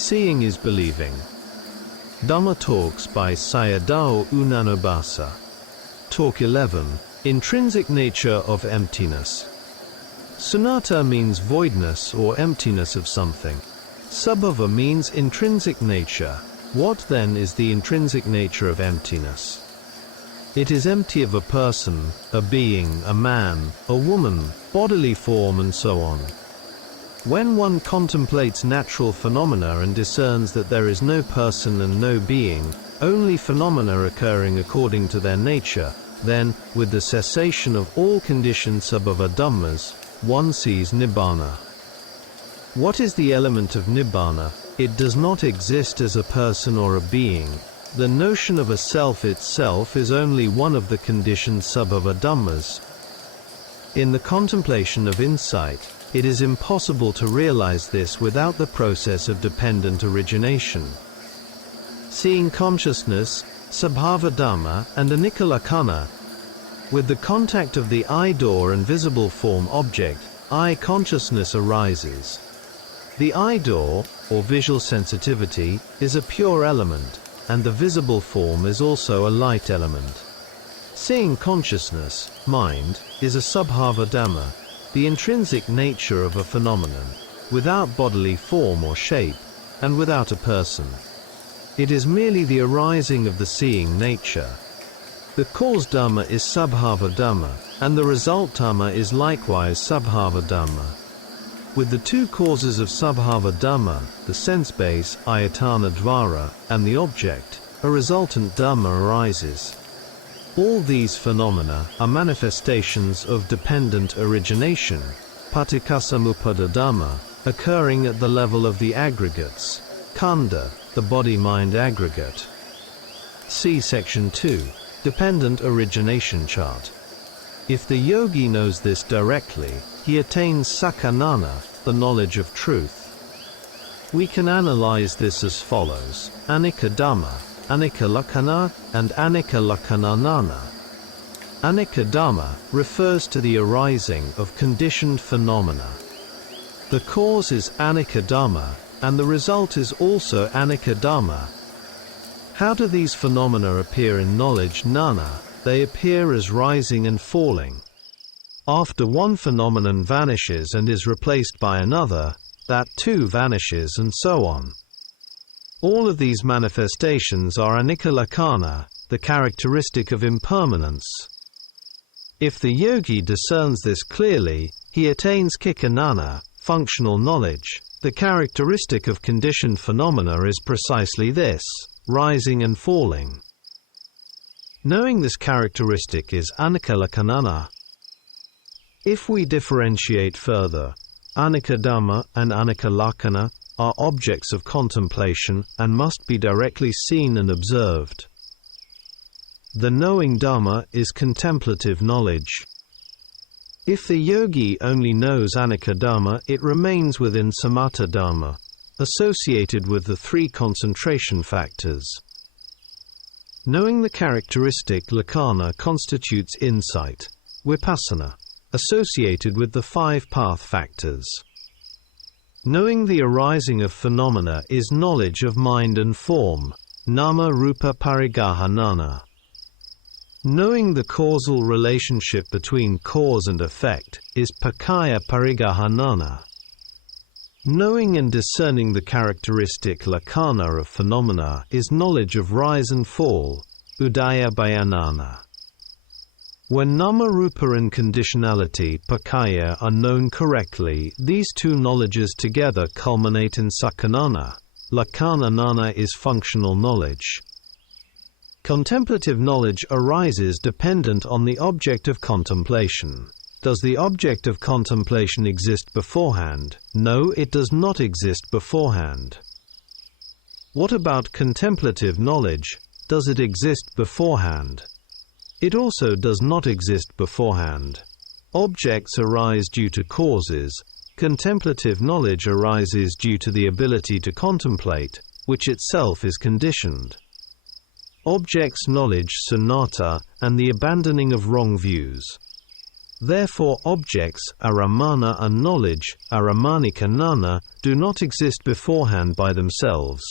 Seeing is believing. Dhamma Talks by Sayadaw Nyanabhasa. Talk 11. Intrinsic Nature of Emptiness. Sunyata means voidness or emptiness of something. Sabhava means intrinsic nature. What then is the intrinsic nature of emptiness? It is empty of a person, a being, a man, a woman, bodily form and so on. When one contemplates natural phenomena and discerns that there is no person and no being, only phenomena occurring according to their nature, then, with the cessation of all conditioned sabhava dhammas, one sees Nibbana. What is the element of Nibbana? It does not exist as a person or a being. The notion of a self itself is only one of the conditioned sabhava dhammas. In the contemplation of insight, it is impossible to realize this without the process of dependent origination. Seeing consciousness, sabhava dhamma, and anicca lakkhana. With the contact of the eye-door and visible form object, eye consciousness arises. The eye-door, or visual sensitivity, is a pure element, and the visible form is also a light element. Seeing consciousness, mind, is a sabhava dhamma, the intrinsic nature of a phenomenon, without bodily form or shape, and without a person. It is merely the arising of the seeing nature. The cause dhamma is sabhava dhamma, and the result dhamma is likewise sabhava dhamma. With the two causes of sabhava dhamma, the sense base, ayatana dvara, and the object, a resultant dhamma arises. All these phenomena are manifestations of dependent origination, paticcasamuppada dhamma, occurring at the level of the aggregates, khanda, the body-mind aggregate. See Section 2, Dependent Origination Chart. If the yogi knows this directly, he attains sakkanana, the knowledge of truth. We can analyze this as follows: anicca dhamma, anicca lakkhana, and anicca lakkhananana. Anicca dhamma refers to the arising of conditioned phenomena. The cause is anicca dhamma, and the result is also anicca dhamma. How do these phenomena appear in knowledge Nana? They appear as rising and falling. After one phenomenon vanishes and is replaced by another, that too vanishes, and so on. All of these manifestations are anicca lakkhana, the characteristic of impermanence. If the yogi discerns this clearly, he attains cikkanana, functional knowledge. The characteristic of conditioned phenomena is precisely this, rising and falling. Knowing this characteristic is anicca lakkhanana. If we differentiate further, anicca dhamma and anicca lakkhana are objects of contemplation and must be directly seen and observed. The knowing dhamma is contemplative knowledge. If the yogi only knows anicca dhamma, it remains within samatha dhamma, associated with the three concentration factors. Knowing the characteristic lakkhana constitutes insight, vipassana, associated with the five path factors. Knowing the arising of phenomena is knowledge of mind and form, nama rupa parigahanana. Knowing the causal relationship between cause and effect is paccaya parigahanana. Knowing and discerning the characteristic lakkhana of phenomena is knowledge of rise and fall, udaya bayanana. When nama-rupa and conditionality paccaya are known correctly, these two knowledges together culminate in sakkanana. Lakkhananana is functional knowledge. Contemplative knowledge arises dependent on the object of contemplation. Does the object of contemplation exist beforehand? No, it does not exist beforehand. What about contemplative knowledge? Does it exist beforehand? It also does not exist beforehand. Objects arise due to causes. Contemplative knowledge arises due to the ability to contemplate, which itself is conditioned. Objects knowledge sunyata, and the abandoning of wrong views. Therefore objects, aramana and knowledge, aramanika nana, do not exist beforehand by themselves.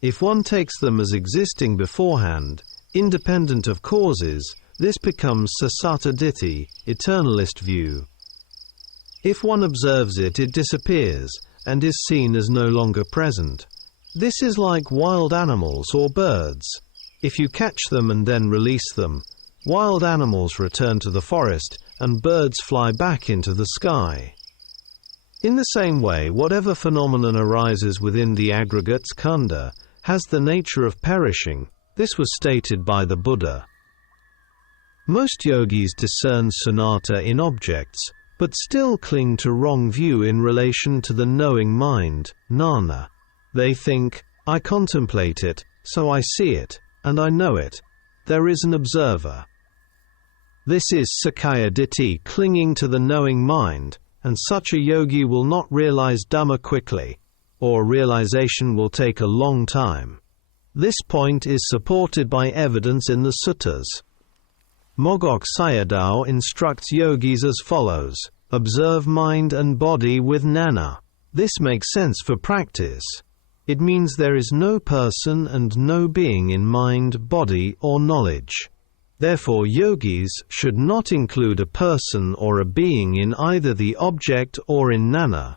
If one takes them as existing beforehand, independent of causes, this becomes sasata ditthi, eternalist view. If one observes it, it disappears, and is seen as no longer present. This is like wild animals or birds. If you catch them and then release them, wild animals return to the forest, and birds fly back into the sky. In the same way, whatever phenomenon arises within the aggregate skandha has the nature of perishing. This was stated by the Buddha. Most yogis discern sunnata in objects, but still cling to wrong view in relation to the knowing mind, jnana. They think, I contemplate it, so I see it, and I know it. There is an observer. This is sakkaya ditthi, clinging to the knowing mind, and such a yogi will not realize Dhamma quickly, or realization will take a long time. This point is supported by evidence in the suttas. Mogok Sayadaw instructs yogis as follows: observe mind and body with jnana. This makes sense for practice. It means there is no person and no being in mind, body, or knowledge. Therefore yogis should not include a person or a being in either the object or in jnana.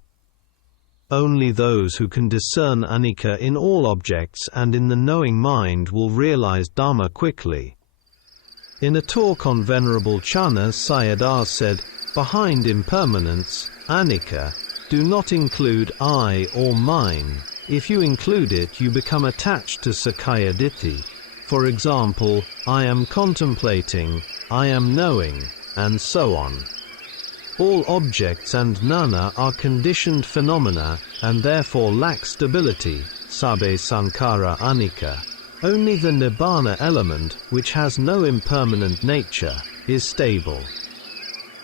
Only those who can discern anicca in all objects and in the knowing mind will realize Dhamma quickly. In a talk on Venerable Channa, Sayadaw said, behind impermanence, anicca, do not include I or mine. If you include it, you become attached to sakkaya ditthi. For example, I am contemplating, I am knowing, and so on. All objects and jnana are conditioned phenomena, and therefore lack stability, sabbe sankhara anicca. Only the nibbana element, which has no impermanent nature, is stable.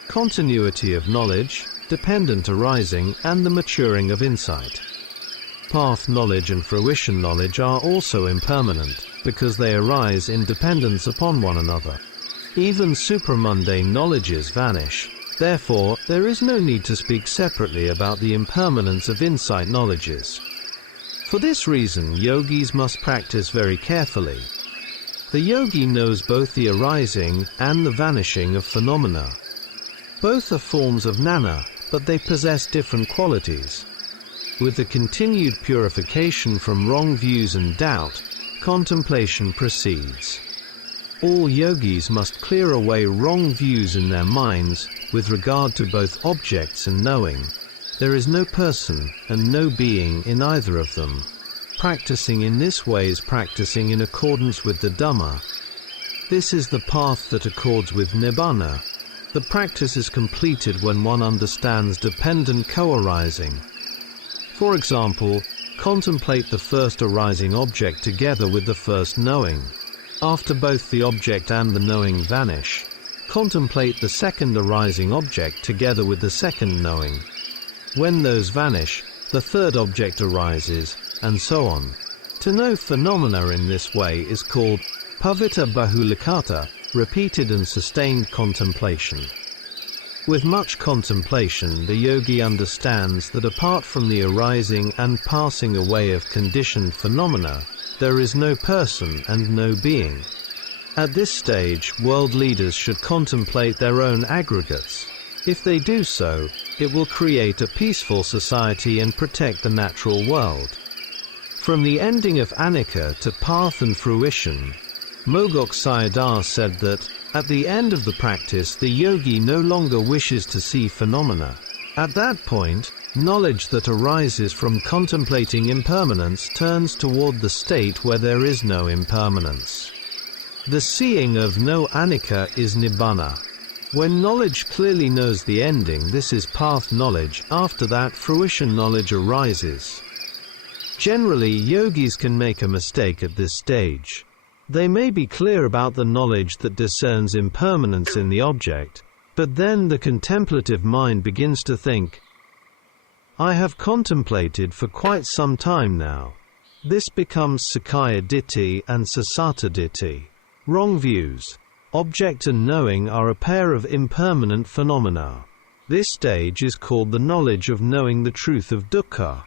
Continuity of knowledge, dependent arising, and the maturing of insight. Path knowledge and fruition knowledge are also impermanent, because they arise in dependence upon one another. Even supramundane knowledges vanish. Therefore, there is no need to speak separately about the impermanence of insight knowledges. For this reason, yogis must practice very carefully. The yogi knows both the arising and the vanishing of phenomena. Both are forms of jnana, but they possess different qualities. With the continued purification from wrong views and doubt, contemplation proceeds. All yogis must clear away wrong views in their minds with regard to both objects and knowing. There is no person and no being in either of them. Practicing in this way is practicing in accordance with the Dhamma. This is the path that accords with nibbana. The practice is completed when one understands dependent co-arising. For example, contemplate the first arising object together with the first knowing. After both the object and the knowing vanish, contemplate the second arising object together with the second knowing. When those vanish, the third object arises, and so on. To know phenomena in this way is called pavita bahulikata, repeated and sustained contemplation. With much contemplation, the yogi understands that apart from the arising and passing away of conditioned phenomena, there is no person and no being. At this stage, world leaders should contemplate their own aggregates. If they do so, it will create a peaceful society and protect the natural world. From the ending of anicca to path and fruition, Mogok Sayadaw said that, at the end of the practice, the yogi no longer wishes to see phenomena. At that point, knowledge that arises from contemplating impermanence turns toward the state where there is no impermanence. The seeing of no anicca is nibbana. When knowledge clearly knows the ending, this is path knowledge. After that, fruition knowledge arises. Generally, yogis can make a mistake at this stage. They may be clear about the knowledge that discerns impermanence in the object, but then the contemplative mind begins to think, I have contemplated for quite some time now. This becomes sakkaya ditthi and sasata ditthi. Wrong views. Object and knowing are a pair of impermanent phenomena. This stage is called the knowledge of knowing the truth of dukkha.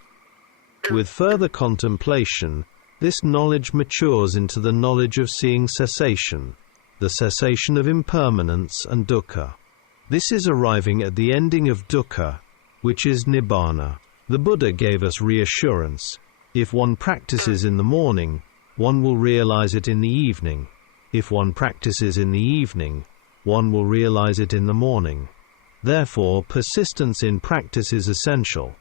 With further contemplation, this knowledge matures into the knowledge of seeing cessation, the cessation of impermanence and dukkha. This is arriving at the ending of dukkha, which is nibbana. The Buddha gave us reassurance. If one practices in the morning, one will realize it in the evening. If one practices in the evening, one will realize it in the morning. Therefore, persistence in practice is essential.